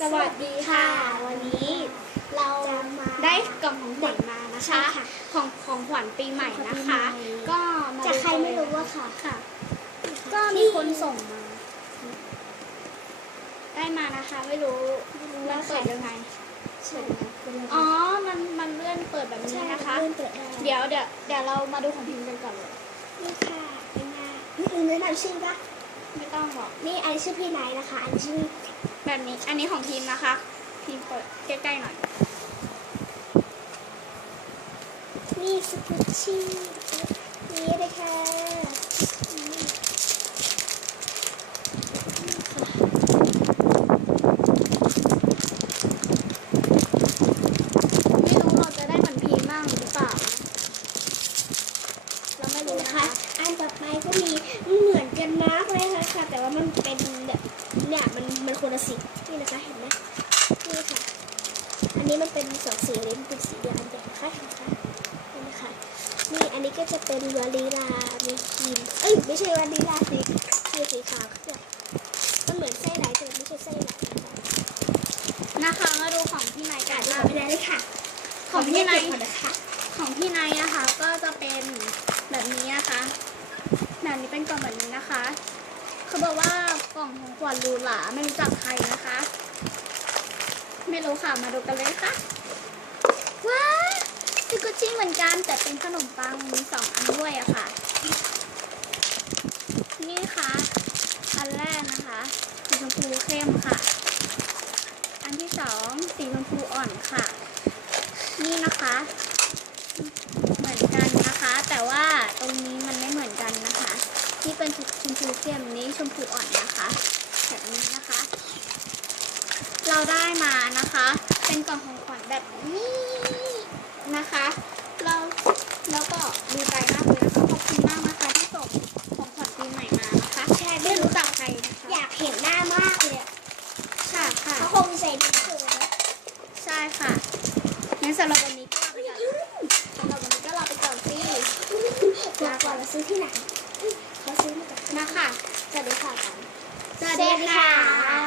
สวัสดีค่ะ วันนี้เราจะมาได้กล่องของขวัญมานะใช่คะค่ะของของขวัญปีใหม่นะคะของขวัญปีใหม่ก็มาจากใครไม่รู้ว่าว่าค่ะค่ะ ก็มีคนส่งมา ได้มานะคะ ไม่รู้ว่าเปิดยังไงใช่เป็นอ๋อ มันมันเลื่อนเปิดแบบนี้ใช่นะคะเลื่อนเปิดได้เดี๋ยวเดี๋ยวเดี๋ยวเรามาดูของพิมพ์กันก่อนเลยนี่ค่ะเป็นไงนี่คือแนะนำชื่อปะ ไม่ต้องหรอก นี่อันนชื่อพี่ไนท์นะคะ อันนชื่อแบบนี้ อันนี้ของพิมพ์นะคะพิมพ์เปิดใกล้ๆหน่อย นี่สกุชชี่นี่เลยค่ะอืมไม่รู้เราจะได้เหมือนพิมพ์บ้างหรือเปล่านะเราไม่นี่รู้นะนะคะ คะ อันต่อไปก็มีเหมือนกันมากเลยค่ะ แต่ว่ามันเป็นแบบเนี่ยมัน มันคนละสีนี่นะคะเห็นไหมนี่ค่ะ อันนี้มันเป็นสองสีเลยมันเป็นสีเดียวกันแต่นะคะเห็นไหมคะนี่นะคะนี่อันนี้ก็จะเป็นวานิลามีครีมเอ้ยไม่ใช่วานิลาสีสีสีขาวค่ะมันเหมือนไส้ไหลแต่ไม่ใช่ไส้ไหลนะคะนะคะมาดูของพี่ไนท์กันนนะไปเลยค่ะ ของพี่ไนเก็บท์ของพี่ไนท์นะคะ ก็จะเป็นแบบนี้นะคะแบบนี้เป็นกล่องแบบนี้นะคะ เขาบอกว่ากล่องของขวัญรูหราไม่รู้จักใครนะคะ ไม่รู้ค่ะมาดูกันเลยค่ะว้าวสกุชชี่เหมือนกันแต่เป็นขนมปังมีสองอันด้วยอะค่ะ นี่ค่ะ อันแรกนะคะสีชมพูเข้มค่ะ อันที่สองสีชมพูอ่อนค่ะ นี่นะคะ เหมือนกันนะคะ แต่ว่าตรงนี้มันไม่เหมือนกันนะคะที่เป็น ชมพูเข้มนี้ชมพูอ่อนนะคะแบบนี้นะคะ เราได้มานะคะ เป็นกล่องของขวัญแบบนี้นะคะ เราแล้วก็ดีใจมากเลยนะคะขอบคุณมากนะคะที่ส่งของขวัญปีใหม่มานะคะใช่ไม่ไม่รู้รู้จักใครนะคะอยากเห็นหน้ามากเลยอะค่ะค่ะเขาคงใส่ดินเถืนะใช่ค่ะงั้นสำหรับวันนี้ก็ลาไปก่อนสำหรับวันนี้ก็ลาไปก่อนสิลาก่อนเราซื้อที่ไหน สวัสดีค่ะ สวัสดีค่ะ